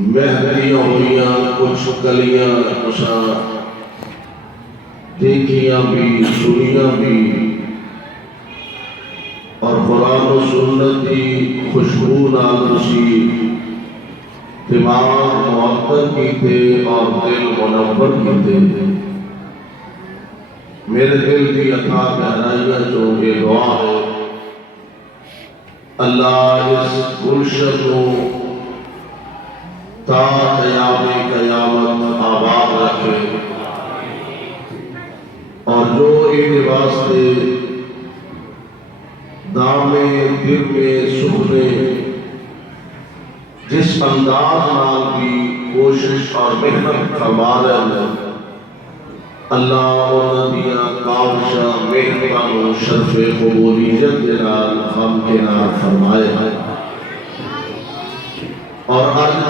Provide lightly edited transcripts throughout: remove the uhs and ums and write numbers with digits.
مہدیاں ہوئیاں کچھ کلیاں کشاں دیکھیاں بھی سنیاں بھی اور قرآن و سنت کی خوشبو نال تسی دماغ معطر کیتے اور دل منور کیتے میرے دل کی عطا گہرائیاں جو یہ دعا ہے اللہ اس گلشن کو تا قیام قیامت آباد رکھے اور جو ان واسطے دامے دل میں سکھنے جس انداز نال بھی کوشش اور محنت فرما رہے ہیں اللہ انہاں دیاں کاوشاں محنتاں نوں شرف قبولیت دے نال ہم کے نال فرمائے اور اج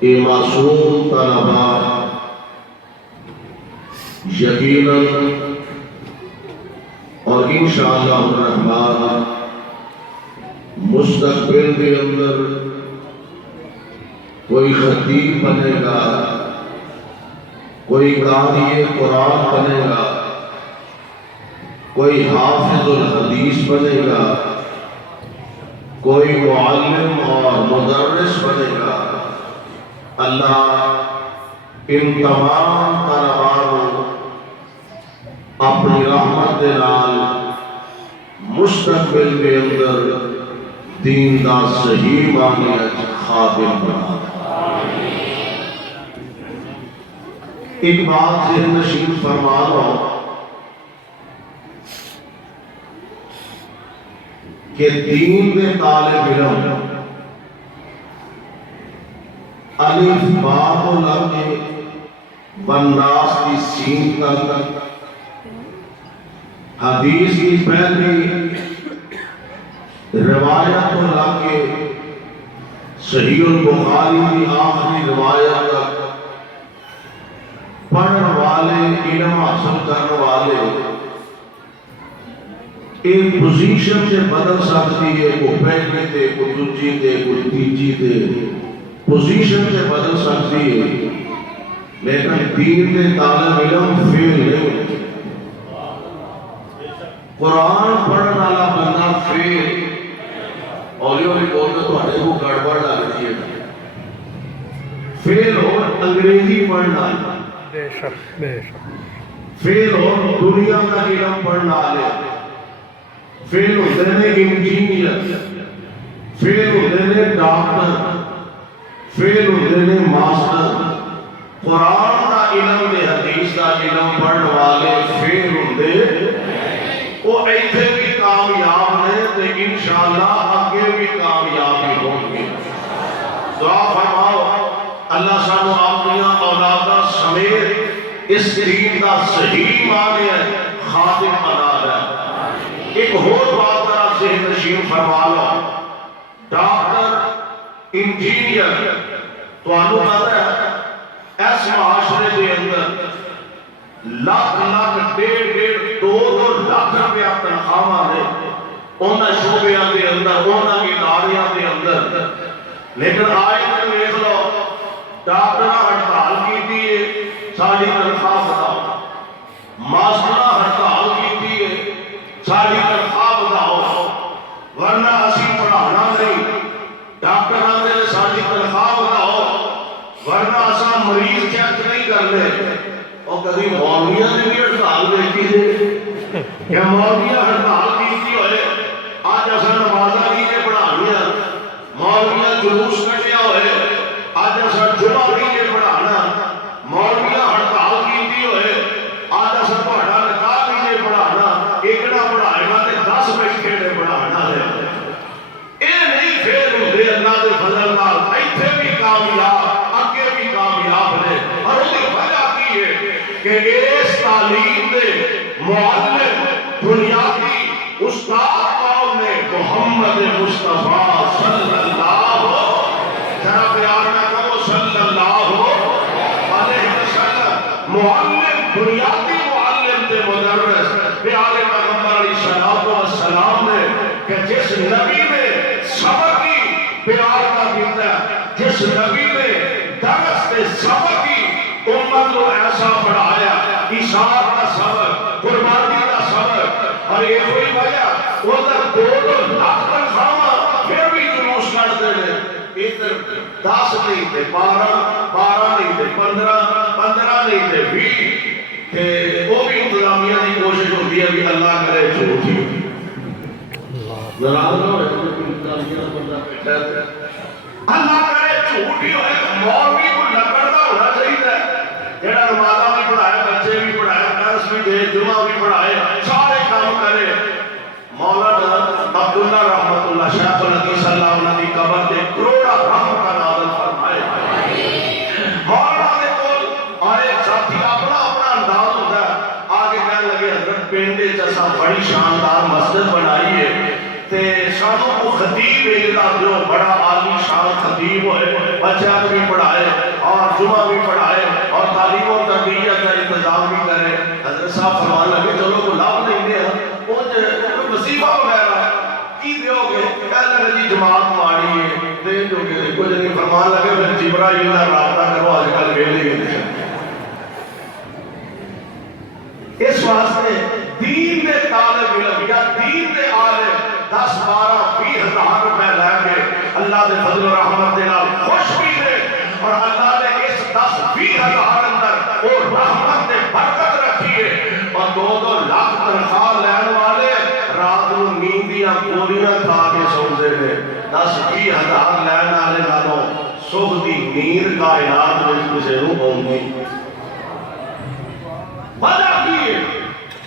اے معصوم طلباء یقیناً اور انشاءاللہ الرحمن مستقبل کے اندر کوئی خطیب بنے گا کوئی قاری قرآن بنے گا کوئی حافظ الحدیث بنے گا کوئی معلم اور مدرس بنے گا اللہ ان تمام طلباء اپنی رحمت دے نال مستقبل کے اندر دین دا صحیح معنی خادم بنا ایک بات ذہن نشین فرما لو کہ دین دے طالب علم الف با کو لگ کے والناس کی سین تک حدیث کی پہلی روایت کو لگ کے صحیح البخاری کی آخری روایت تک پڑھنے والے علم حاصل کرنے والے ایک پوزیشن سے بدل سکتی ہے کوئی پہلی تے کوئی دوسری تے کوئی تیسری تے پوزیشن سے بدل سکتی ہے لیکن دین کے طالب علم فیل نہیں ہوتے قرآن پڑھنے والا بندہ فیل اولی اولی بولتے تو ہٹے کو گڑبڑ لگتی ہے فیل ہو انگریزی پڑھنا فیل ہو دنیا کا علم پڑھنا لے فیل ہوتے ہیں انجینئر فیل ہوتے ہیں ڈاکٹر فیل ہوتے ہیں ماسٹر قرآن کا علم دے حدیث کا علم پڑھنے والے فیل ہوتے وہ ایتھے بھی کامیاب نے تو انشاءاللہ آگے بھی کامیابی ہوں گی دعا فرماؤ اللہ سانو اپنی اولادہ سمیت اس دین کا صحیح معنی ہے خادم بنا ہے ایک اور بات ذرا ذہن نشین فرما لو ڈاکٹر انجینئر تو انو پتہ ہے اس معاشرے کے اندر لاکھ لاکھ ڈیڑھ دو لاکھ روپیہ تنخواہ نے انہاں شعبیاں کے اندر انہاں اداریاں کے اندر لیکن آئے تو دیکھ لو ڈاکٹر ہڑتال کی ہے ساری تنخواہ بتاؤ ماسٹر ہڑتال کی ہے ساری تنخواہ بتاؤ ورنہ اسی پڑھانا نہیں ڈاکٹر نے ساری تنخواہ بتاؤ ورنہ اساں مریض چیک نہیں کرنے اور کبھی مولویاں نے بھی ہڑتال دیکھی ہے کیا مولویاں ہڑتال کی ہوئے آج اساں نمازاں نہیں پڑھانیاں مولویاں جلوس کٹیا ہوئے آج اساں جمعہ نہیں پڑھانا مولویاں ہڑتال کی ہوئے آج اساں تہاڈا نکاح نہیں پڑھانا ایک نہ پڑھائے گا تے 10 بیٹھے نے پڑھانا ہے اے نہیں فیل ہوندے اللہ دے فضل نال ایتھے بھی کامیاب اگے بھی کامیاب نے اور اس دی وجہ کی ہے کہ اس تعلیم دے معلم بنیادی استاد کون نے محمد مصطفیٰ صلی اللہ ذرا پیار نہ کرو صلی اللہ علیہ وسلم معلم بنیادی معلم تے مدرس پیارے پیغمبر علیہ السلام نے کہ جس نبی نے صبر کی پیار کا کرتا ہے جس نبی نے درس کے سبق کی امت کو ایسا پڑھایا، اشار کا سبق، قربانی کا سبق، اور یہ کوئی وجہ ادھر 2 لاکھ تنخواہ پھر بھی جلوس کرتے ہیں، ادھر 10 نہیں تھے 12 نہیں تھے 15 نہیں تھے 20، وہ بھی انتظامیہ کی کوشش ہوتی ہے کہ اللہ کرے جھوٹی ناراض نہ ہوئے اللہ کرے جھوٹی ہوئے مولوی کو لکڑتا ہونا چاہیے جڑا نمازاں بھی پڑھائے، بچے بھی پڑھائے، درس بھی دے، جمعہ بھی پڑھائے، سارے کام کرے۔ مولانا عبداللہ رحمت اللہ شیخ الحدیث اللہ عنہ کی قبر تے کروڑا رحمت کا نازل فرمائے۔ مولانا دے کول اور ایک ساتھی اپنا انداز ہوتا ہے، آگے کہنے لگے حضرت پنڈے جیسا بڑی شاندار مسجد بنائی ہے تے سانوں کو خطیب ایجدا جو بڑا عالی شان خطیب ہوئے، بچہ بھی پڑھائے اور جمعہ بھی پڑھائے اور تعلیم و تربیت کا انتظام بھی کرے۔ حضرت صاحب فرمان لگے چلو کو لابھ نہیں دیا کوئی وظیفہ وغیرہ کی دیو گے؟ کہنے لگے جی جماعت ماری ہے دے دو گے، دیکھو جنہیں فرمان لگے پھر جبرائیل کا رابطہ کرو، آج کل ویلے گئے ہیں۔ اس واسطے دین دے طالب علم یا دین دے عالم 10 12 20 ہزار روپے لے کے اللہ دے فضل و رحمت دے نال خوش بھی دے، اور اللہ نے اس 10 20 ہزار اندر وہ رحمت دے برکت رکھی ہے، اور 2 لاکھ تنخواہ لین والے رات نو نیندیاں گولیاں کھا کے سوندے نے۔ 10 20 ہزار لین والے نالوں سکھ دی نیند کائنات وچ کسے نوں ہوندی۔ وجہ کی ہے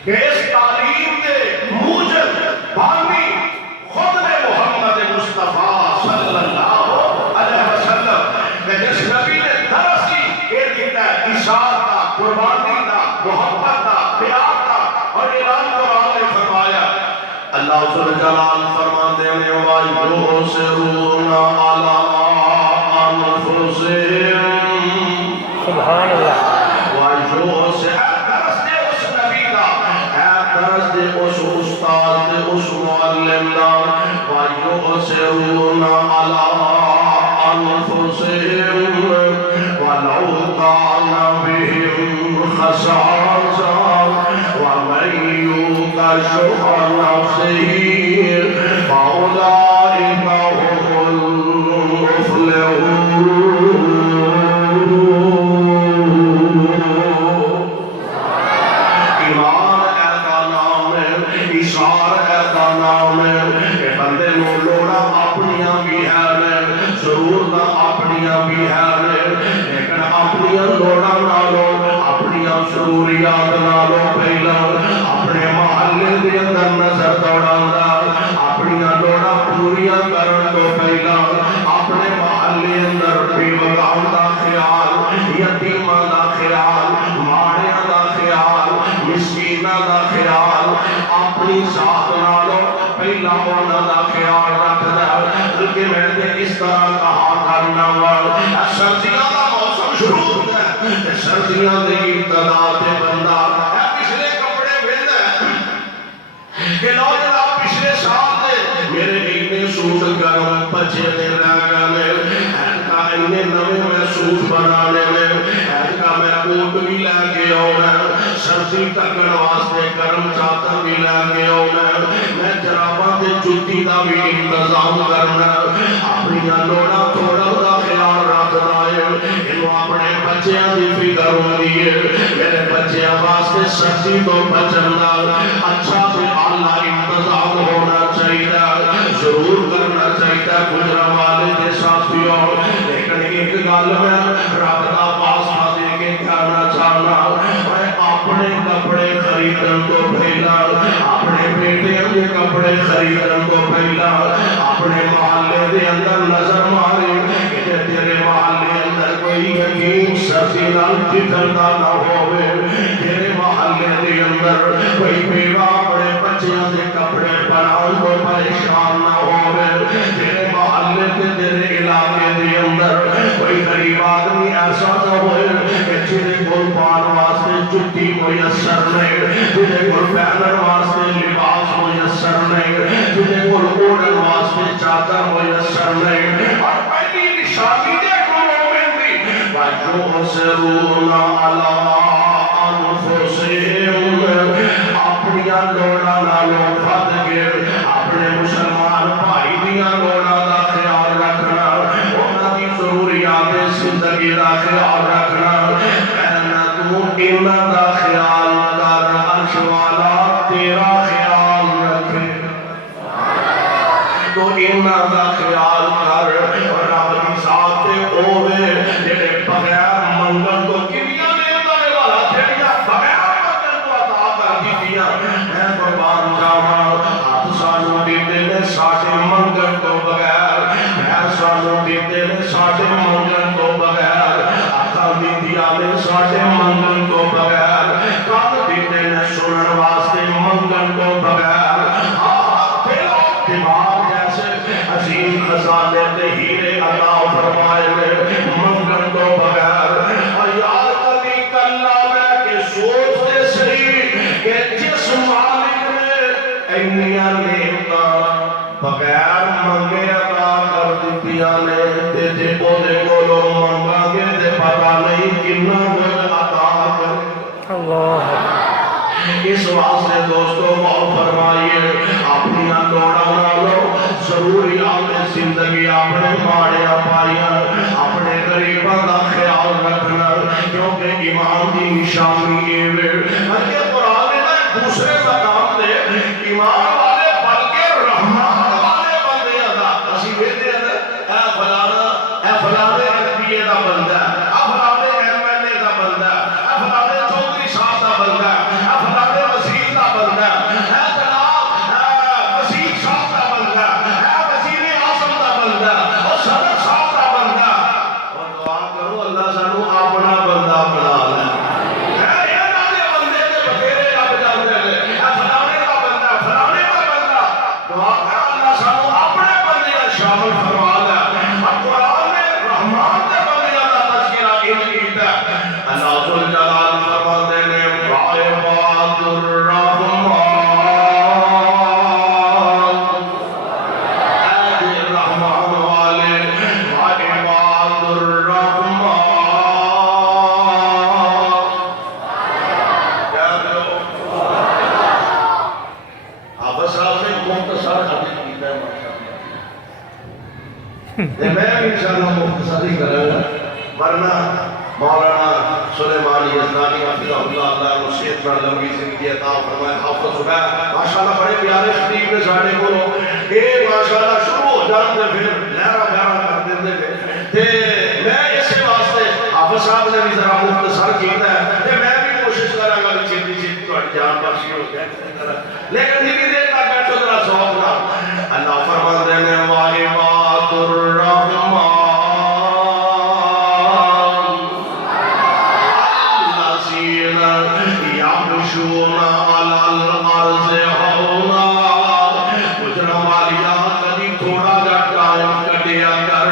کہ اس تعلیم دے موجب بانی خود نے محمد مصطفیٰ صلی اللہ علیہ وسلم کہ جس نبی نے درس کی یہ دیتا ہے اشار کا، قربانی کا، محبت کا، پیار کا، اور اعلان قرآن نے فرمایا اللہ ذو جلال فرمان دینے وَيُسِرُونَ عَلَىٰ أَنفُسِهِمْ سبحان اللہ اس استاد اس معلم دا وَيُؤْثِرُونَ عَلَىٰ أَنفُسِهِمْ وَلَوْ كَانَ بِهِمْ خَصَاصَةٌ وَمَن يُوقَ شُحَّ نَفْسِهِ فَأُولَٰئِكَ هُمُ الْمُفْلِحُونَ۔ ضروریات نالو پہلا اپنے محلے دے اندر نظر دوڑانا، اپنی لوڑا پوریا کرن تو پہلا اپنے محلے اندر بیوگاں دا خیال، یتیماں دا خیال، ماڑیاں دا خیال، مسکیناں دا خیال، اپنی ذات نالو پہلا ہونا دا خیال رکھدا، بلکہ میں نے اس طرح کہا کرنا وا سردیاں دا موسم شروع ہوتا ہے، سردیاں دے ابتدا تے بندہ پچھلے کپڑے ویندا ہے کہ لو جناب پچھلے سال دے میرے اینے سوٹ گرم بچے دے رہ گئے، اینکا اینے نوے میں سوٹ بنانے میں، اینکا میں کوٹ بھی لے کے آؤں، سردی تکڑ واسطے گرم چادر بھی لے کے آؤں، میں جراباں تے جُتی دا بھی انتظام کرنا، اپنی لوڑا تھوڑا دا خیال رکھنا ہے، انہوں اپنے بچیاں دی فکر ہوندی ہے، میرے بچیاں واسطے سردی تو بچنا اچھا سے اللہ انتظام ہونا چاہیے، ضرور کرنا چاہیے گزرا والے کے ساتھیوں، لیکن ایک گل میں رب دا واسطہ دے کے کہنا چاہنا، میں اپنے کپڑے خریدن تو پہلا، اپنے بیٹے کے کپڑے خریدن تو پہلا اپنے محلے دے اندر نظر مارے کہ تیرے محلے اندر کوئی یقین سردی نال ٹھٹھندا نہ ہوئے، تیرے محلے دے اندر کوئی بیوہ اپنے بچیاں دے کپڑے بنان کو پریشان نہ ہوئے، تیرے محلے دے تیرے علاقے دے اندر کوئی غریب آدمی ایسا نہ ہوئے کہ جنہیں کول پان واسطے جُتی میسر نہیں، جنہیں کول پہنن واسطے لباس میسر نہیں، جنہیں کول اوڑھن واسطے چادر میسر نہیں، اور پہلی یؤثرون علی انفسہم اپنی لوڑاں نالوں ود کے اپنے مسلمان بھائی دیاں لوڑاں دا خیال رکھنا، انہاں دی ضروریات زندگی دا خیال رکھنا، میں تو انہاں دا خیال کر، عرش والا تیرا خیال رکھے تو انہاں دا خیال کر، اور رب دی ذات ہوے جڑے بغیر منگن تو کنیاں نعمتاں دے والا جڑیاں بغیر منگن تو عطا کر دتیاں، میں قربان جاواں ہاتھ سانوں دیندے نے ساڈے منگن تو بغیر، پیر سانوں دیندے نے ساڈے منگن تو بغیر، اکھاں دیندیاں نے ساڈے منگن تو بغیر، کان دیندے نے سنن واسطے منگن تو بغیر، دل اور دماغ جیسے عظیم خزانے تے ہیرے عطا فرمائے نے منگن تو بغیر۔ اور یاد کبھی کلا میں کہ سوچتے صحیح کہ جس مالک نے اینیاں نعمتاں بغیر منگے عطا کر دتیاں نے تے جے اودے کولوں منگاں گے تے پتہ نہیں کتنا کچھ عطا کرے۔ اللہ اس واسطے دوستو غور فرمائیے، اپنی لوڑاں نالوں ضروریات زندگی اپنے ماڑیاں پائیاں، اپنے غریباں دا خیال رکھنا، کیونکہ ایمان دی نشانی یہ بلکہ قرآن نے دوسرے مقام تے ایمان والے بلکہ رحمان والے بندے ادا اسی ویندے ہیں اے فلانے ربیے دا بندہ ہے، اے فلانے ایم ایل اے دا بندہ ہے، اے فلانے چودھری صاحب دا بندہ ہے، اے فلانے وزیر دا بندہ ہے، اے جناب وزیر صاحب دا بندہ ہے، اے وزیر اعظم دا بندہ ہے، اور صدر صاحب دا بندہ ہے، اور دعا کرو اللہ سانوں اپنا بندہ بنا لے۔ انہاں دے بندے تے بتھیرے رب جاندے نے، اے فلانے دا بندہ، فلانے دا بندہ، دعا کر اللہ سانوں اپنے بندے شامل فرما لے۔ اور قرآن نے رحمان دے بندیاں دا تذکرہ انج کیتا ہے، اللہ ذل جلال فرماندے نے عباد الرحمان، اے رحمان والے عباد الرحمان، کیا کرو حافظ صاحب نے مختصر حدیث کیتا ہے ماشاءاللہ، میں بھی انشاءاللہ مختصر ہی کروں گا، ورنہ مولانا سلیمان یزدانی حفظہ اللہ تعالیٰ کو صحت پر لمبی زندگی عطا فرمائے، حافظ صبح ماشاءاللہ بڑے پیارے خطیب نے ساڑے کو یہ ماشاءاللہ شروع ہو جاتے پھر لہرہ بہرہ کر دیتے تھے، میں اس واسطے حافظ صاحب نے بھی ذرا مختصر کیتا ہے، میں بھی کوشش کروں گا کہ چھتی چھتی تو جان بخشی ہو جائے، لیکن نہیں دیکھتا بیٹھو ذرا ذوق نہ، اللہ فرماندے نے وَعِبَادُ الرَّحْمَانِ الَّذِينَ يَمْشُونَ عَلَى الْأَرْضِ هَوْنًا، گزرن والیا کبھی تھوڑا جا ٹائم کٹیا کر،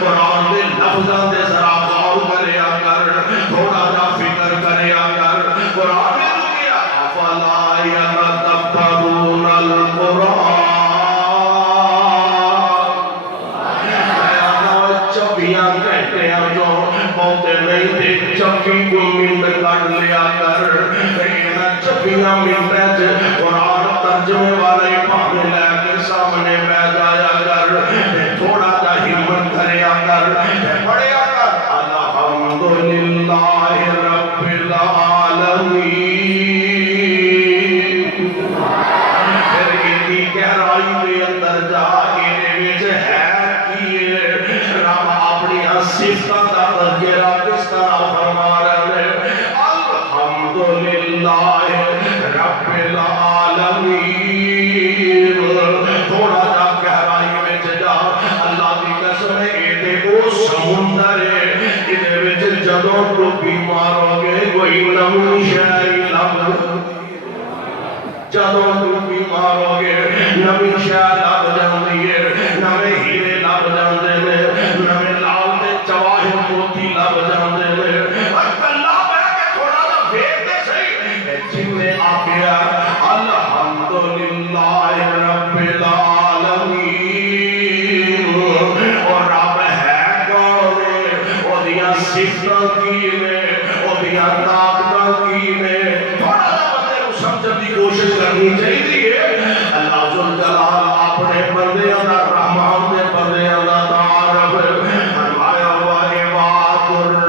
قرآن دے لفظاں دے ذرا غور کریا کر، تھوڑا جا فکر کریا کر، قرآن نے کیا افلا يتدبرون القرآن، 24 گھنٹے جو بہتے نہیں تھے 24 منٹ کر لیا کر، لیکن 24 منٹ قرآن ترجمے والے پانے لے کے سامنے بہ جایا کر، تھوڑا جا ہمت کریا کر، پڑھیا کر الحمدللہ رب العالمین، پھر اتنی گہرائی کے اندر جا کے ہے کیے رب اپنی صفتاں دا تذکرہ کس طرح فرما رہے ہیں، الحمدللہ رب العالمین، تھوڑا جا گہرائی میں جا، اللہ کی قسم ہے یہ وہ سمندر ہے جہدے وچ جدوں تو بیمار ہو گئے کوئی نمی شے لب، جدوں تو بیمار ہو گئے نمی شے لب جاندی ہے، نویں ہیرے لب جاندے نے، نویں لال تے جواہر موتی لب جاندے نے، اور کلا بیٹھ کے تھوڑا جا ویکھدے صحیح جن نے آکھیا الحمدللہ رب العالمین، اور رب ہے کون، اور دی ਉਹਦੀਆਂ ਸਿਫਤਾਂ ਕੀ ਨੇ, ਉਹਦੀਆਂ ਤਾਕਤਾਂ ਕੀ ਨੇ, ਥੋੜਾ ਜਿਹਾ ਬੰਦੇ ਨੂੰ ਸਮਝਣ ਦੀ ਕੋਸ਼ਿਸ਼ ਕਰਨੀ ਚਾਹੀਦੀ ਹੈ। ਅੱਲਾਹ ਜ਼ੁਲ ਜਲਾਲ ਆਪਣੇ ਬੰਦਿਆਂ ਦਾ, ਰਹਿਮਾਨ ਦੇ ਬੰਦਿਆਂ ਦਾ ਤਾਰਫ ਫਰਮਾਇਆ ਵਾ ਇਬਾਦੁਰ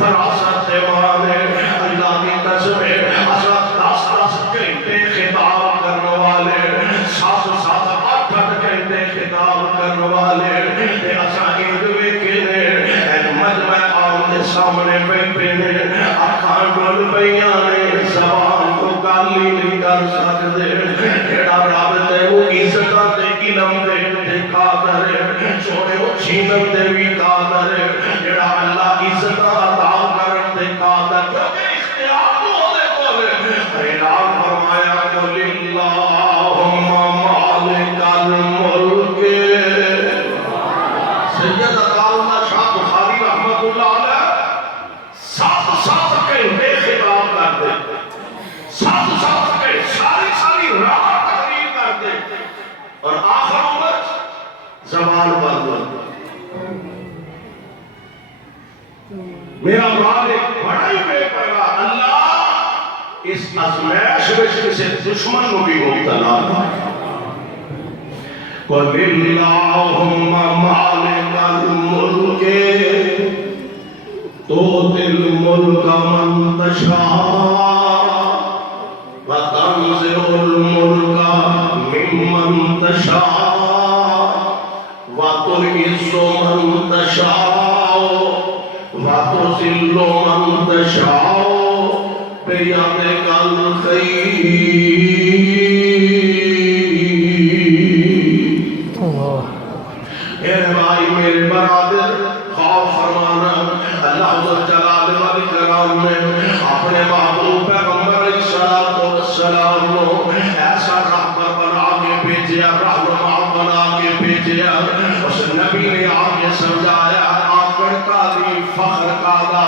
فراست مانے اللہ کی قسم ہے اصلا 10 گھنٹے خطاب کرنے والے 7 گھنٹے خطاب کرنے والے اصلا ایدوے کے نے مجمع عام دے سامنے بیٹھے نے اکھان ڈول بیانے زبان کو گالی نہیں کر سکتے جڑا رب تے وہ عزت دے علم دے قادر سونے وہ چھینن دے بھی قادر جڑا اللہ عزت عطا کرن دے قادر کیونکہ اختیار تو دے کول اعلان فرمایا قل اللہم مالک الملک سید عطاءاللہ شاہ بخاری رحمت اللہ علیہ 7 گھنٹے خطاب کرتے 7 گھنٹے ساری رات تقریر کرتے اور آخر عمر زبان بند میرا مالک بڑا ہی بے پرواہ اللہ اس ازمائش میں کسی دشمن کو بھی مبتلا نہ قل اللہم مالک الملک تؤتی الملک من تشاء وتنزع الملک ممن تشاء وتعز من تشاء وتذل من تشاء بيدك الخير میرے بھائی میرے برادر خوف فرمانا اللہ جلال والاکرام نے اپنے محبوب پیغمبر علیہ السلام کو ایسا رہبر بنا کے بھیجا رہنما بنا کے بھیجا اس نبی نے آگے سمجھایا آکڑ کا دی فخر کا دا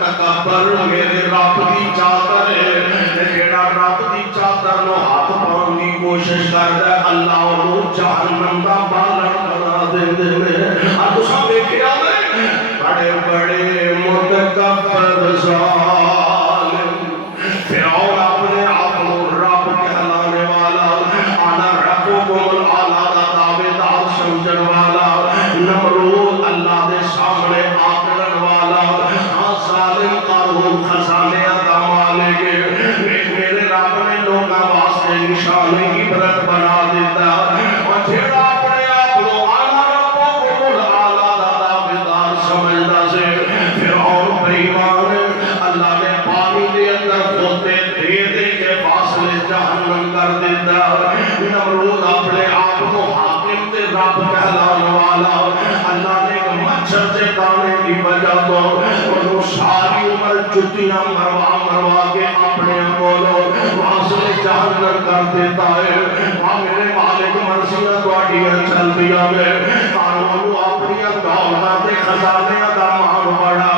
تکبر میرے رب دی چادر ہے جیڑا رب دی چادر نو ہاتھ پاؤں دی کوشش کردا ہے اللہ انہوں جہنم دا بالن بنا دے اور تساں دیکھیا بڑے بڑے متکبر ظالم فرعون اپنے آپ کو رب کہلانے والا انا ربکم الاعلی دا دعویدار سمجھن والا نمرود اللہ دے سامنے آکڑن والا ظالم قارون خزانے دا مالک میرے رب نے لوگاں واسطے نشان عبرت بنا دیتا اور جیڑا اپنے آپ کو انا ربکم الاعلی دا دعویدار سمجھدا سے فرعون بے ایمان اللہ نے پانی دے اندر ہوتے دے دے کے فاصلے جہنم کر دیتا نمرود اپنے آپ کو حاکم تے رب کہلانے والا اللہ نے مچھر سے دانے کی وجہ تو انہوں ساری عمر جتیاں مروا کے اپنے بولو فاصلے جہنم کر دیتا ہے وہاں میرے مالک مرسیاں دوڑیاں چل دیا میں قانون اپنی دولتاں تے خزانے دا مان بڑا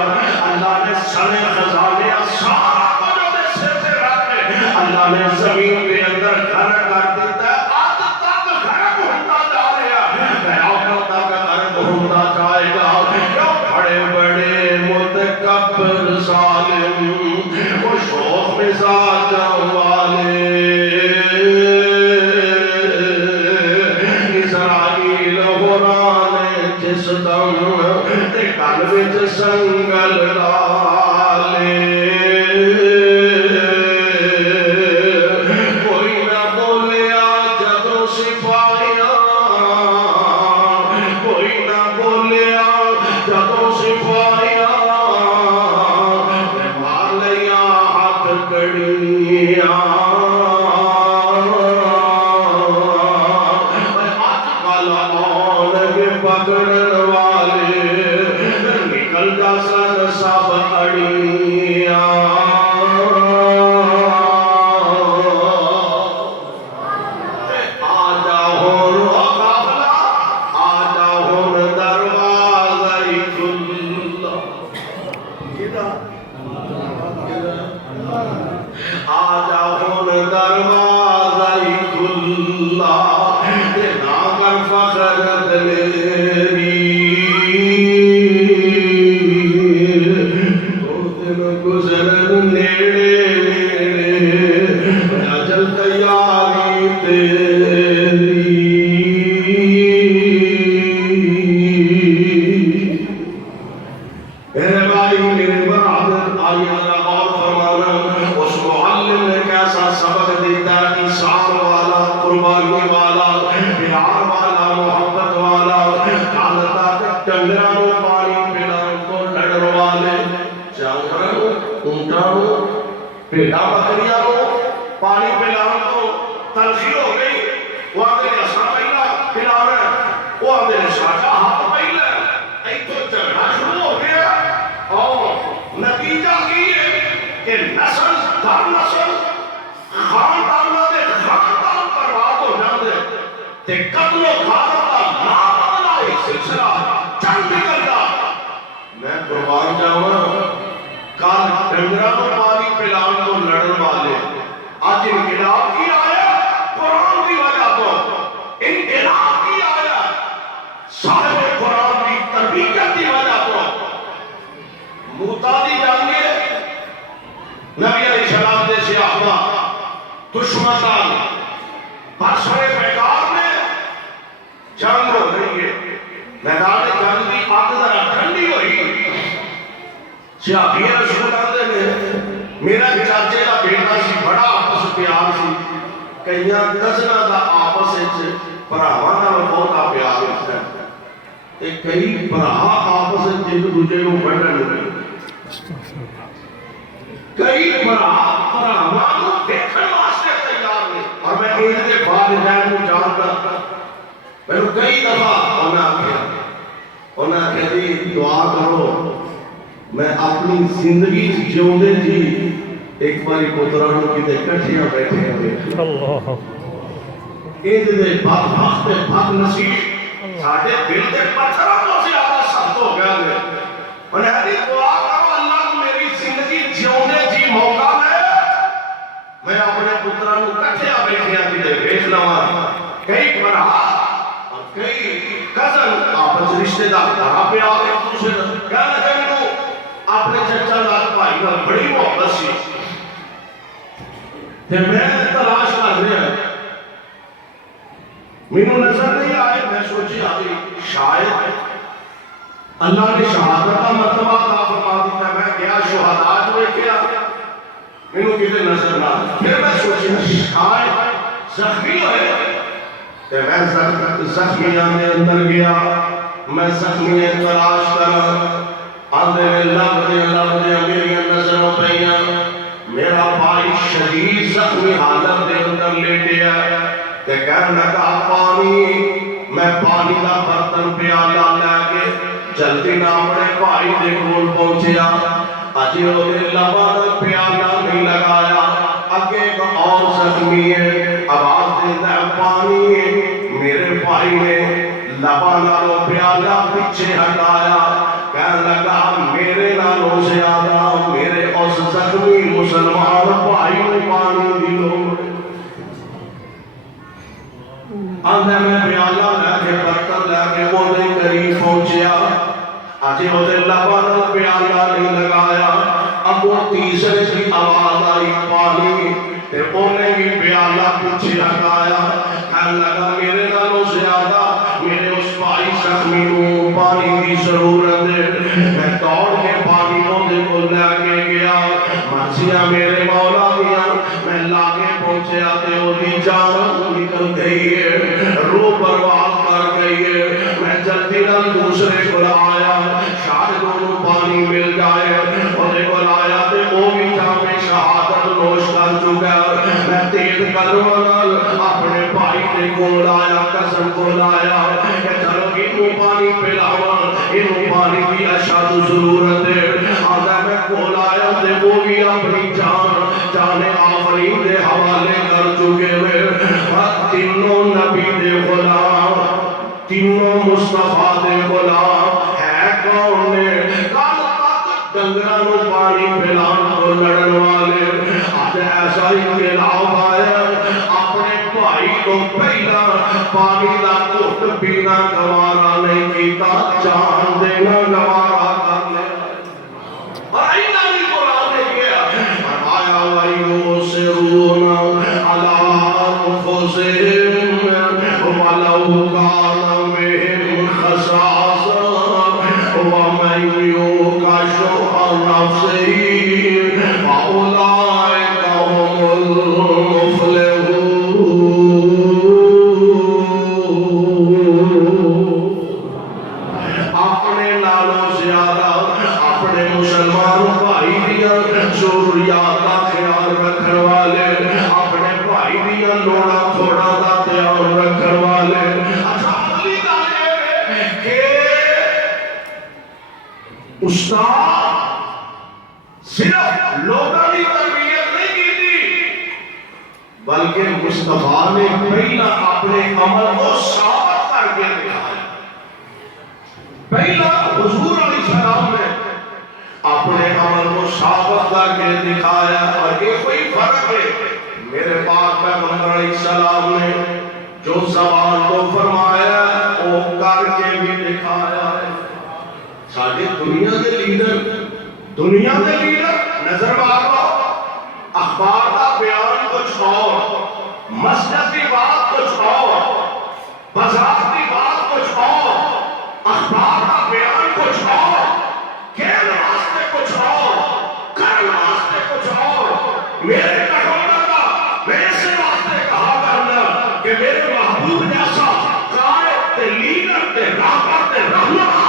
اللہ نے سنے خزانے سارا کچھ دے سر سے رکھے اللہ نے زمین کے اندر گھر کر دیتا ہے آج تک گھر ہوتا جا رہا ہے قیامت تک گھر ہوتا جائے گا بڑے بڑے متکبر ظالم وہ شوق مزاج والے اسرائیل ہورانے جس دم تے کل وچ سنگل رالے کوئی نہ بولیا جدوں سپاہیاں کوئی نہ بولیا جدوں سپاہیاں مار لیا ہاتھ کڑیاں پکڑن والے نکل جا سن سب اڑیاں آجا ہون قافلہ آجا ہون دروازہ کھلا آجا ہون دروازہ کھلا نا کر فخر دلیری بھائی میرے برادر آئی اللہ غور فرمانا اس معلم نے کیسا سبق دیتا ہے، ایثار والا، قربانی والا، پیار والا، محبت والا، جانتا کہ ڈنگرانوں پانی پلان کو لڑ والے جانوروں اونٹوں پیڑا بکریاں پانی پلان کو تلخی ہو گئی، وہ آدھے اصلا پہلا پلانا، وہ آدھے شاکہ ہاتھ پہلا ایتو جھگڑا شروع ہو گیا، اور نتیجہ کی ہے کہ نسل در نسل خاندانہ دے خاندان برباد ہو جاندے تے قتل و غارت کا نابالا ایک سلسلہ چل نکلتا۔ میں قربان جاؤں کل ڈنگرانوں پانی پلان کو لڑن والے آج انقلاب کی آیا قرآن کی وجہ تو، انقلاب کی آیا صاحب قرآن کی تربیت کی وجہ تو۔ موتا دی جانگے نبی علیہ السلام دے صحابہ دشمنان برسرے بیکار میں جنگ ہو رہی ہے، میدان جنگ کی آگ ذرا ٹھنڈی ہوئی، صحابی رسول اللہ نے میرا چاچے کا بیٹا سی بڑا آپس پیار سی، کئیاں کزنا دا آپس پراواں نال بہت پیار ہوتا ہے، کئی برا آپس ایک دوسرے کو بڑھن لگے، کئی براواں کو دیکھن واسطے تیار نہیں، اور میں ان کے والدین کو جانتا میں کئی دفعہ انہاں کہتی دعا کرو میں اپنی زندگی جیوندے جی ایک باری پترانوں کی دے کٹھیاں بیٹھے ہوئے ایک دے بد نصیب ساڑھے دل دے پتھروں کو زیادہ سخت ہو گیا ہے، انہیں دی دعا کرو اللہ کو میری زندگی جیوندے جی موقع میں اپنے پترانوں کٹھیاں بیٹھیاں کی دے بھیج لوا، کئی برا اور کئی کزن آپس رشتہ دار طرح پہ آگے دوسرے کہہ لگے میں اپنے چچا لال بھائی کا بڑی محبت سی تے میں تلاش کر رہا مینوں نظر نہیں آئے، میں سوچی آگئی شاید اللہ نے شہادت کا مرتبہ عطا فرما دیتا، میں گیا شہادات میں کیا مینوں کتے نظر نہ آئے، پھر میں سوچی شاید زخمی ہوئے کہ میں زخمیاں میں اندر گیا، میں زخمیاں تلاش کرا، آدھے میں لب دے میری نظروں پہیاں، میرا بھائی شدید زخمی حالت دے اندر لیٹے ہے، تے کہنے لگا پانی، میں پانی دا برتن پیالہ لے کے جلدی نہ اپنے بھائی دے کول پہنچیا، اجی وہ دے لبا دا پیالہ نہیں لگایا، اگے ایک اور زخمی ہے آواز دیتا ہے پانی، میرے بھائی نے لبا نالو پیالہ پیچھے ہٹایا، کہنے لگا میرے نالوں زیادہ میرے اس زخمی مسلمان بھائی نے پانی دی لوگ، آدھے میں پیالہ لے کے برتن لے کے وہ دے قریب پہنچیا، آجی وہ دے لبانا پیالہ نہیں لگایا، اب وہ تیسرے کی آواز آئی پانی، تے انہیں بھی پیالہ پیچھے ہٹایا، کہنے لگا میرے نالوں زیادہ میرے اس بھائی زخمی کو پانی کی ضرورت ہے، میں دوڑ کے پانی کو لے کے گیا، مرضیاں میرے مولا دیا، میں لاگے پہنچے آتے وہ دی جان نکل گئی ہے، روح برباد کر گئی ہے، میں جلدی نہ دوسرے کو آیا، شاید دونوں پانی مل جائے، انہیں کو آیا تے وہ بھی جامع شہادت نوش کر چکا، میں تیز قدمانال اپنے بھائی نے کو لایا، قسم کو لایا، کہ چلو انہوں پانی پلاوا، انہوں پانی کی اشد ضرورت ہے، آدھا میں کو لایا تے وہ بھی اپنی جان آفرین دے حوالے کر چکے ہوئے، تینوں نبی دے غلام، تینوں مصطفیٰ دے غلام ہے کون نے کل تک ڈنگرانوں پانی پلان کو لڑن والے، آج ایسا انقلاب آیا اپنے بھائی کو پہلا پانی دا گھٹ پینا گوارا نہیں کیتا، جان دینا گوارا کر لے، اور اینا بھی قرآن نے کیا فرمایا وَيُؤْثِرُونَ عَلَىٰ أَنفُسِهِمْ وَلَوْ كَانَ بِهِمْ خَصَاصَةٌ وَمَن يُوقَ شُحَّ نفسه فأولئك هم المفلحون اپنے نالوں زیادہ اپنے مسلمان بھائی دیا ضروریات کا خیال رکھنے والے اپنے بھائی دیا لوڑا تھوڑا دا خیال رکھنے والے استاد صرف لوگوں کی تربیت نہیں کی تھی بلکہ مصطفیٰ نے پہلا اپنے عمل کو ثابت کر کے دکھایا پہلا حضور علیہ السلام نے اپنے عمل کو ثابت کر کے دکھایا اور یہ کوئی فرق ہے میرے پاک پیغمبر علیہ السلام نے جو سوال کو فرمایا وہ کر کے بھی دکھایا ہے سارے دنیا کے لیڈر نظر مارو اخبار کا بیان کچھ اور مسجد کی بات کچھ اور بازار کی بات کچھ اور اخبار کا بیان کچھ اور کہنے واسطے کچھ اور کرنے واسطے کچھ اور میرے پیغمبر کا میں سے واسطے کہا کرنا کہ میرے محبوب جیسا قائد تے لیڈر تے راہبر تے رہنما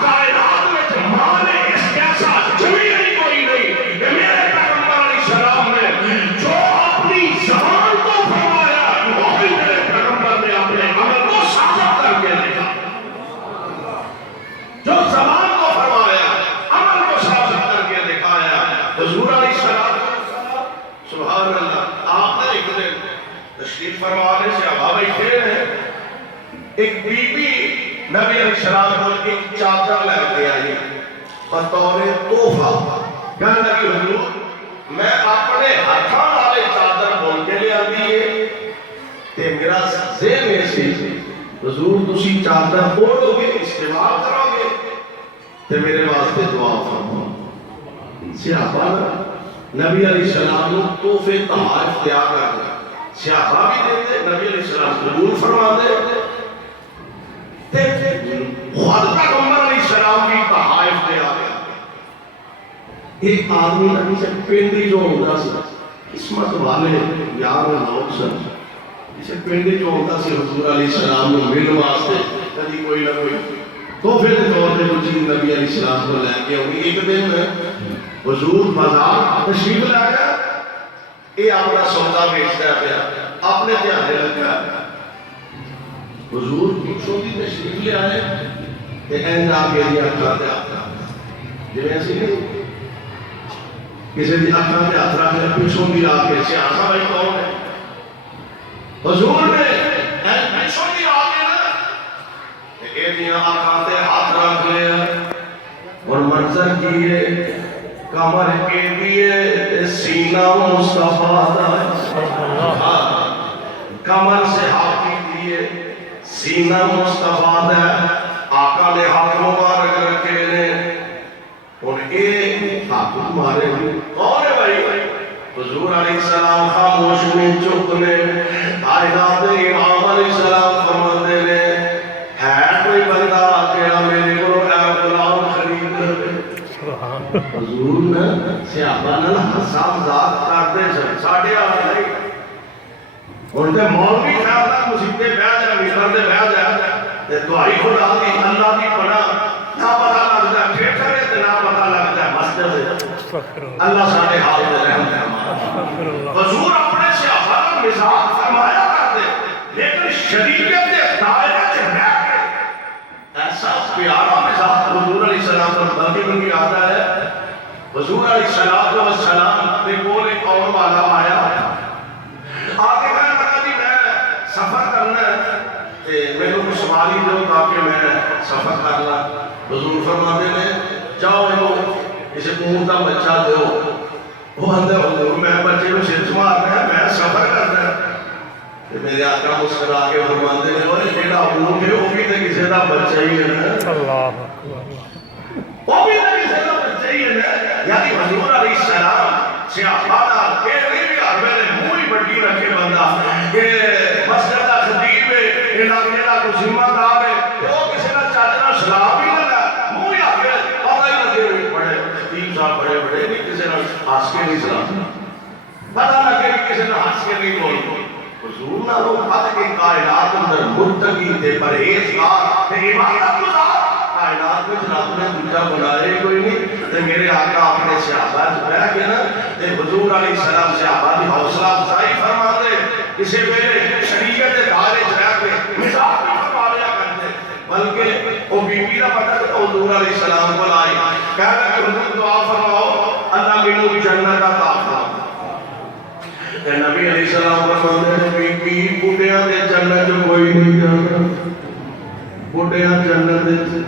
کائنات میں جمانے اس جیسا جمیل کوئی نہیں کہ میرے پیغمبر علیہ السلام نے جو اپنی زبان کو فرمایا وہی میرے پیغمبر نے اپنے عمل کو ثابت کر کے دکھا جو زبان کو فرمایا عمل کو ثابت کر کے دکھایا حضور علیہ السلام سبحان اللہ آپ نے ایک دن تشریف فرمانے سے ابا بیٹھے ہیں ایک بی بی نبی علیہ السلام کو ایک چادر لے کے آئی بطور تحفہ کہنے لگی حضور میں اپنے ہاتھوں والے چادر بول کے لے آتی ہے تے میرا ذہن میں سے حضور تسی چادر اوڑو گے استعمال کرو گے تے میرے واسطے دعا فرماؤ صحابہ نبی علیہ السلام کو تحفے تحائف دیا کرتے صحابہ بھی دیتے نبی علیہ السلام قبول فرما دے خود پیغمبر علیہ السلام کی تحائف دیا گیا ایک آدمی نبی سے پینڈی جو ہوتا سی قسمت والے یار لوگ سن جسے پینڈی جو ہوتا سی حضور علیہ السلام نے مل واسطے کبھی کوئی نہ کوئی تو پھر طور پہ وہ چیز نبی علیہ السلام کو لے کے ہوگی ایک دن حضور بازار تشریف لے گیا یہ اپنا سودا بیچتا پیا اپنے دھیان رکھا حضور پوچھو کی تشریف لے آئے کہ این آپ کے لیے اکھاں تے ہاتھ رکھ جی ایسی نہیں کسی بھی اکھاں تے ہاتھ رکھ پوچھو کی آ کے سیاسا بھائی کون ہے حضور نے پوچھو کی آ کے نا اے دیا اکھاں تے ہاتھ رکھ لیا اور منظر کیے کمر کے دیے سینہ مصطفیٰ دا کمر سے ہاتھ دیے سینہ مصطفیٰ دا آقا نے ہاتھ مبارک رکھے نے اور ایک ہاتھ مارے کون ہے بھائی حضور علیہ السلام خاموش میں چکنے کائنات امام علیہ السلام فرماتے نے ہے کوئی بندہ کہ میرے کو اے غلام خرید کر حضور نے صحابہ نے حساب ذات کرتے ساڑھے آ رہے ان کے مولوی خیال تھا مصیبتے بیع جائے مصر دے بیع جائے دعائی خدا دی اللہ دی پناہ نہ پتہ لگ جائے ٹھیٹھر ہے نہ پتہ لگ جائے مسجد ہے اللہ ساڑھے حال میں رحم فرمائے حضور اپنے صحابہ کا مزاج فرمایا کرتے لیکن شریعت کے دائرے سے رہ کے ایسا پیارا مزاج حضور علیہ السلام پر بلکہ من کی آتا ہے حضور علیہ السلام نے کول ایک اور والا آیا آگے کہنے لگا جی میں سفر کرنا ہے میں نے کچھ سوالی دو تاکہ میں سفر کرنا حضور فرماتے ہیں جاؤ اسے اونٹ کا بچہ دو وہ اندر حضور میں بچے کو سر مارنا ہے میں سفر کرنا ہے میرے آقا مسکرا کے فرماتے ہیں اور جیڑا اونٹ ہے وہ بھی تو کسی کا بچہ ہی ہے نا وہ بھی تو کسی کا بچہ ہی ہے نا یعنی حضور علیہ السلام صحابہ دا کہ نہیں بھی ہر میں منہ ہی بڑی رکھے بندہ کہ مسجد کا خطیب ہے علاقے کا ذمہ دار ہے وہ کسی کا چاچا سلام ہی لگا منہ ہی آگے پتہ ہی لگے ہوئے پڑے خطیب خطیب صاحب بڑے بڑے نہیں کسی نے ہنس کے نہیں سلام پتہ لگے کہ کسی نے ہنس کے نہیں بول حضور نہ لوگ پتہ کہ کائنات اندر متقی تھے پرہیزگار تے عبادت گزار کائنات میں رب نے دوجا بنائے کوئی نہیں تے میرے آقا اپنے صحابہ بیٹھ کے نا تے حضور علیہ السلام صحابہ کی حوصلہ افزائی فرماتے کسی ویلے شریعت دے دائرے وچ رہ کے مزاح بھی فرما لیا کرتے بلکہ وہ بی بی دا پتہ تے حضور علیہ السلام کو آئی کہہ رہا کہ حضور دعا فرماؤ اللہ مینوں جنت عطا فرما کہ نبی علیہ السلام فرماتے ہیں بی بی بڈھیاں دے جنت کوئی نہیں جاتا بڈھیاں جنت دے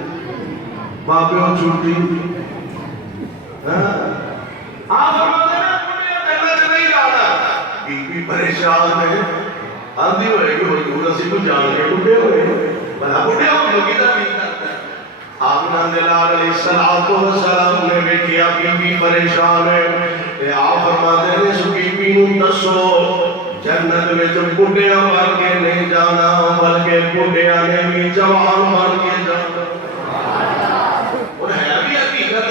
بابیوں چھٹی آپ فرماتے ہیں بڈھیاں جنت نہیں جانا بی بی پریشان ہے آندھی ہوئے کہ حضور اسی کو جان کے بڈھے ہوئے بنا بڈھے ہو لوگی تبلیغ کرتا ہے آپ ناندلال علیہ السلام نے بھی کیا بی بی پریشان ہے کہ آپ فرماتے ہیں اس بی بی نوں دسو جنت میں تو بڈھیاں بن کے نہیں جانا بلکہ بڈھیاں نے بھی جوان بن کے جانا اور ہے بھی حقیقت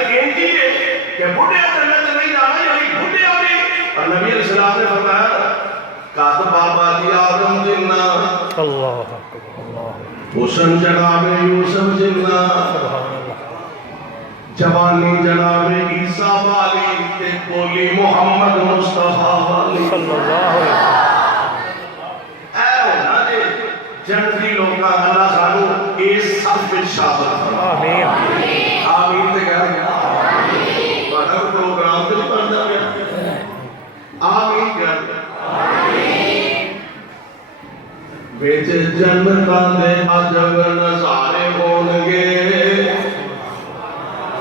انجی ہے کہ بڈھیاں جنت نہیں جانا یعنی بڈھیاں بھی اور نبی علیہ السلام نے فرمایا کاتب بابا جی آدم جنہ اللہ حسن جناب یوسف جنہ جوانی جناب عیسیٰ والی تے بولی محمد مصطفیٰ والی صلی اللہ علیہ وسلم اے ہونا دے جنتی لوگاں اللہ سانو اس سب وچ شامل فرما آمین آمین تے کہہ گیا آمین بڑا پروگرام تے پڑھدا گیا آمین کہہ گیا آمین وچ جنتاں دے عجب نظارے ہون گے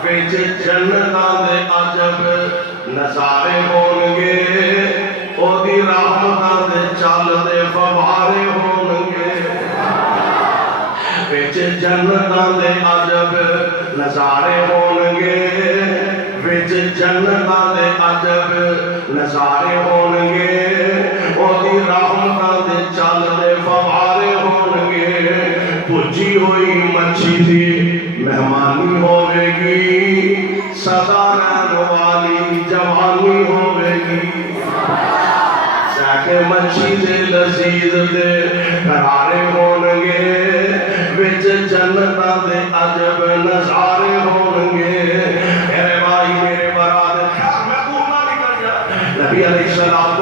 وچ جنتاں دے عجب نظارے ہون گے او دی رحمتاں دے چل دے فوارے ہون گے وچ جنتاں دے عجب نظارے ہون گے وچ جنتاں دے عجب نظارے ہون گے او دی رحمتاں دے چل دے فوارے ہون گے پجی ہوئی مچھی دی مہمانی ہوے گی سدا رہن والی جوانی ہوے گی ساکے مچھی دے لذیذ دے کرارے ہون گے وچ جنتاں دے عجب نظارے ہون گے میرے بھائی میرے برادر خیر میں پورا نہیں کر گیا نبی علیہ السلام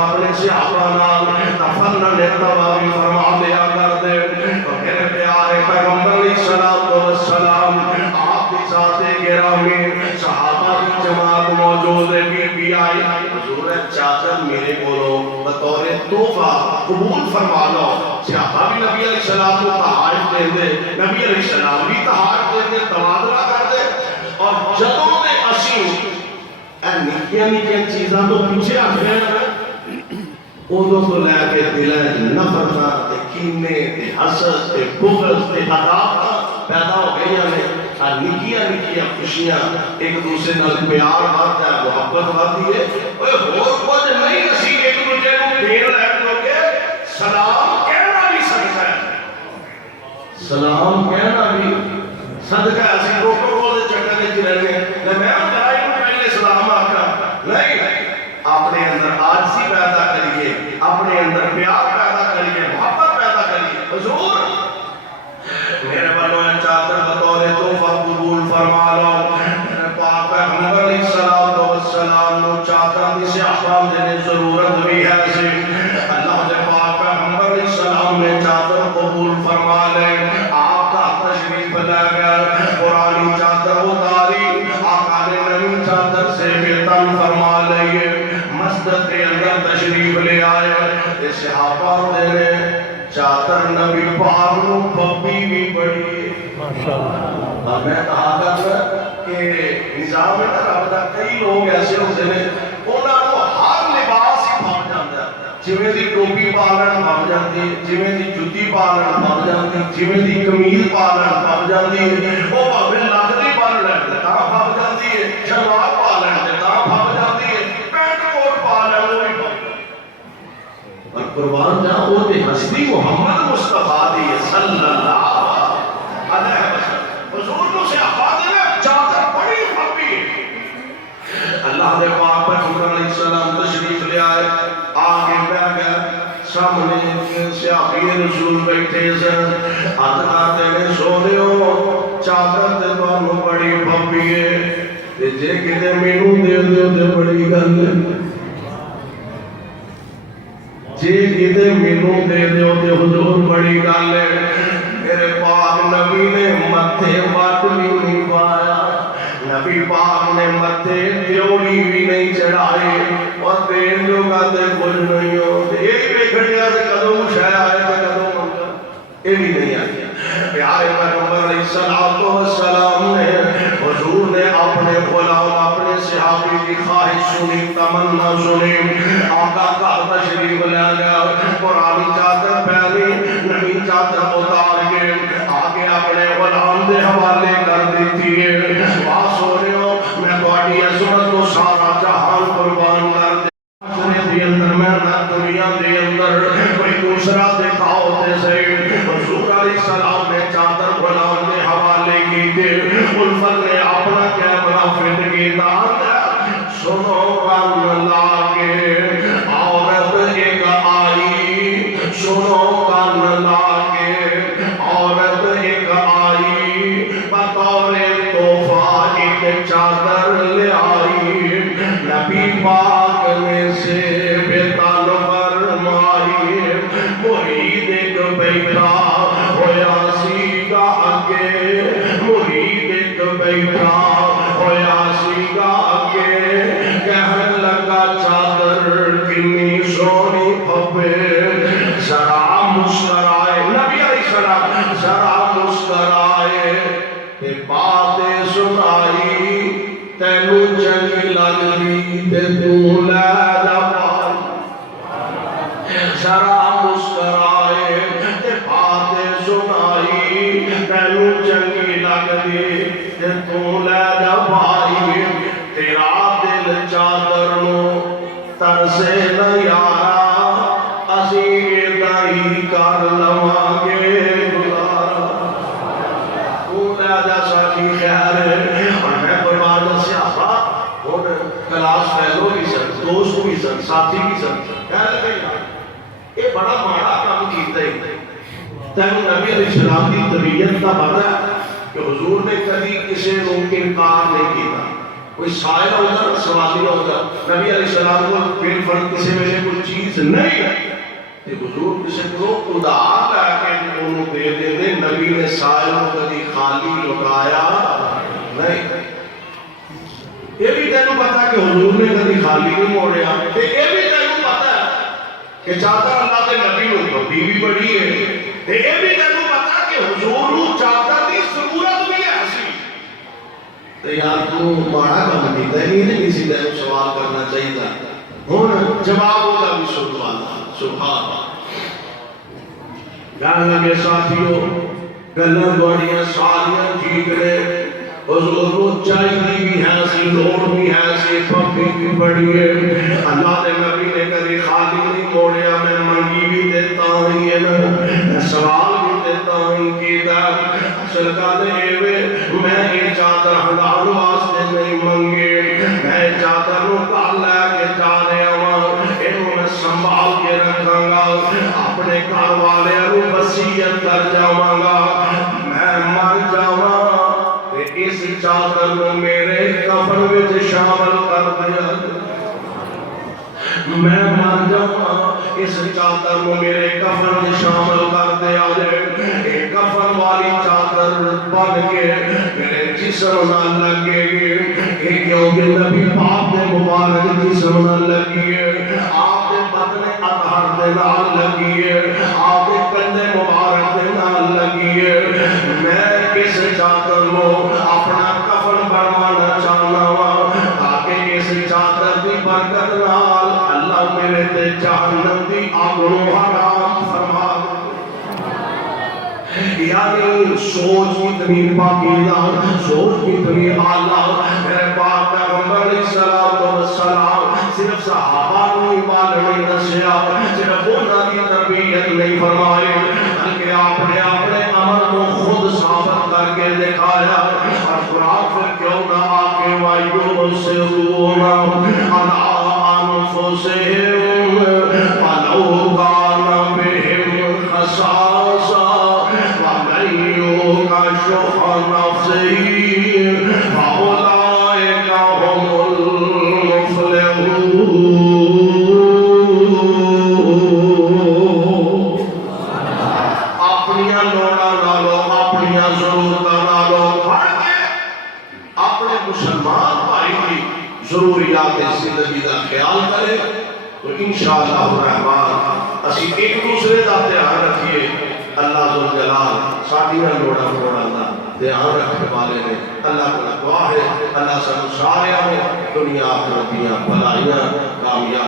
اپنے صحابہ نال تفنن تواوی فرما دیا کرتے تو میرے پیارے پیغمبر علیہ السلام آپ کی ذات گرامی صحابہ کی جماعت موجود ہے بی آئی حضور چادر میرے بولو بطور تحفہ قبول فرما لو صحابہ بھی نبی علیہ السلام کو تحائف دے دے نبی علیہ السلام بھی تحائف دے دے تبادلہ کر دے اور جدوں نے اسیں اے نکیاں چیزاں تو پیچھے آ گئے اودوں تو لے کے دلیں نفرتاں تے کینے تے حسد تے بغض تے عداوت پیدا ہو گئی ہیں نکیاں خوشیاں ایک دوسرے نال پیار بڑھتا ہے محبت بڑھتی ہے اوے ہور کچھ نہیں اسی ایک دوسرے کو دین لین لو کے سلام کہنا بھی صدقہ ہے سلام کہنا بھی صدقہ ہے اسی پروٹوکول دے چکر وچ رہنے تے میں بھائی کو پہلے سلام آکھا نہیں اپنے اندر عاجزی پیدا کریے اپنے اندر پیار پیدا کریے محبت پیدا کریے حضور میرے بنو چادر بطور تحفہ قبول فرما لو پاک پیغمبر علیہ السلام نو چادر دی صحابہ دینے ضرورت بھی ہے سی اللہ دے پاک پیغمبر علیہ السلام نے چادر قبول فرما لے آپ کا تشریف لے گئے قرآنی چادر اتاری آقا نے نئی چادر سے بیتن فرما لئے مسجد کے اندر تشریف لے آئے صحابہ دینے چادر نبی پاک نو ببی بھی بڑی ماشاءاللہ اور میں کہا کرتا کہ نظام ہے نا رب دا کئی لوگ ایسے ہوتے ہیں انہاں کو ہر لباس ہی بھاگ جاندا ہے جویں دی ٹوپی پالن بھاگ جاندی ہے جویں دی جُتی پالن بھاگ جاندی ہے جویں دی قمیض پالن بھاگ جاندی ہے او بھاویں لکھدی پالن لے تاں بھاگ جاندی ہے شلوار پالن تے تاں بھاگ جاندی ہے پینٹ کوٹ پالن وہ بھی اور قربان جاؤ وہ تے ہستی محمد مصطفیٰ دی صلی اللہ علیہ وسلم حضور کو سے آباد ہے رسول بیٹھے سن ادھا نے سونےو چادر تے تانوں بڑی بھبی ہے تے جے کتے مینوں دے دیو تے بڑی گل ہے جے کتے مینوں دے دیو تے حضور بڑی گل ہے میرے پاک نبی نے متھے وٹ بھی نہیں پایا نبی پاک نے متھے دیوڑی بھی نہیں چڑھائی اور دین جو کہتے کچھ نہیں ہو یہ بھی کھڑیا سے قدم شہ آئے تھے قدم منگا یہ بھی نہیں آیا پیارے پیغمبر علیہ السلام نے حضور نے اپنے غلام اپنے صحابی کی خواہش سنی تمنا سنی آقا کا تشریف لے گیا قرآن چادر پہنی نبی چادر اتار کے آگے اپنے غلام دے حوالے کر دیتی ہے باس ہو رہے ہو میں باڑی عظمت کو سارا جہان قربان کر دے دے اندر میں نہ دنیا دے اندر کوئی دوسرا دکھاؤ تے صحیح حضور علیہ السلام نے چادر غلام دے حوالے کی تھے الفت نے اپنا کیمرہ فٹ کی داد سنو کان لاگے عورت ایک آئی سنو کان لاگے عورت ایک آئی بطور تحفہ ایک چادر لے آئی نبی پاک نے سے بیتان فرمائی مرید ایک بیٹھا ہویا سیدھا آگے مرید ایک بیٹھا ہویا سیدھا آگے کہنے لگا چادر کنی سونی پھپے ذرا مسکرائے نبی علیہ السلام ذرا مسکرائے تے باتیں سنائی تینو چنگی لگی تے تو لے جا پائی ذرا مسکرائے تے باتیں سنائی تینو چنگی لگی تے تو لے جا پائی تیرا دل چادر نو ترسے نہ یارا اسی دائی کر لوانگے گزارا تو لے جا ساکی خیر ہے اور میں قربان سے آبا اور کلاس فیلو بھی سن دوست بھی سن ساتھی بھی سن کہہ لگے یہ بڑا مارا کام کیتا ہے تینو نبی علیہ السلام کی طبیعت کا پتہ ہے کہ حضور نے کبھی کسی کو انکار نہیں کیتا کوئی سائل ہوتا سوالی ہوتا نبی علیہ السلام کو پھر فرق کسی میں کوئی چیز نہیں ہے کہ حضور کسی کو ادار لے کے انہوں دے دے دے نبی نے سائل کو کبھی خالی لٹایا نہیں یہ بھی تینوں پتا کہ حضور نے کبھی خالی نہیں موڑیا یہ بھی تینوں پتا ہے کہ چادر اللہ کے نبی کو بیوی بڑی ہے یہ بھی تینوں پتا کہ حضور چادر کی ضرورت بھی ہے ایسی تو یار تو مارا کام کیتا ہے نہیں کسی تینوں سوال کرنا چاہیے تھا ہوں جواب ہوگا بھی سبحان کہنے لگے ساتھیوں گلہ گوڑیاں سالیاں ٹھیک رہے حضور کو چاہیے بھی ہے سی لوڑ بھی ہے سی پھپی بھی بڑی ہے اللہ نے نبی نے کبھی خالی نہیں موڑیا میں منگی بھی دیتا ہوں میں سوال بھی دیتا ہوں کیتا سرکار نے میں یہ چادر حلال واسطے نہیں منگے میں چادر نو کال لے کے جا رہا ہوں انہوں میں سنبھال کے رکھاں گا اپنے گھر والے وصیت کر جاواں گا میں مر جاواں اس چادر کو میرے کفن وچ شامل کر دیا میں مر جاواں اس چادر کو میرے کفن وچ شامل کر دیا ایک کفن والی چادر بن کے میرے جسم نہ لگے گی کیونکہ نبی پاک دے مبارک جسم نہ لگی ہے آپ دے بدن اطہر دے نال لگی ہے آپ دے کندھے مبارک دے نال لگی ہے میں اس چادر کو اپنا کفن بنوانا چاہنا ہوا تاکہ اس چادر کی برکت نال اللہ میرے تے جہنم دی آگ نو حرام فرما یعنی سوچ کتنی پاکیزہ سوچ کتنی اعلیٰ میرے پاک پیغمبر علیہ السلام صرف صحابہ کو ایمان نہیں نشیا صرف انہاں کی تربیت نہیں فرمائی بلکہ آپ نے اپنے عمل کو خود ثابت کر کے دکھایا اور قرآن پھر کیوں نہ آکے وَيُبْصِرُونَ عَلَىٰ أَنفُسِهِمْ وَلَوْ كَانَ بِهِمْ خَصَاصَةٌ شح نفسه فأولئك هم المفلحون اپنیاں لوڑاں نالوں اپنیاں ضرورتاں نالوں پڑھ کے اپنے مسلمان بھائی کی ضروریات زندگی کا خیال کرے تو انشاءاللہ الرحمن اسی ایک دوسرے کا دھیان رکھیے اللہ ذوالجلال ساڈیاں لوڑاں دا دھیان رکھنے والے نے اللہ کو دعا ہے اللہ سب سارے دنیا آخرت دیاں بھلائیاں کامیاب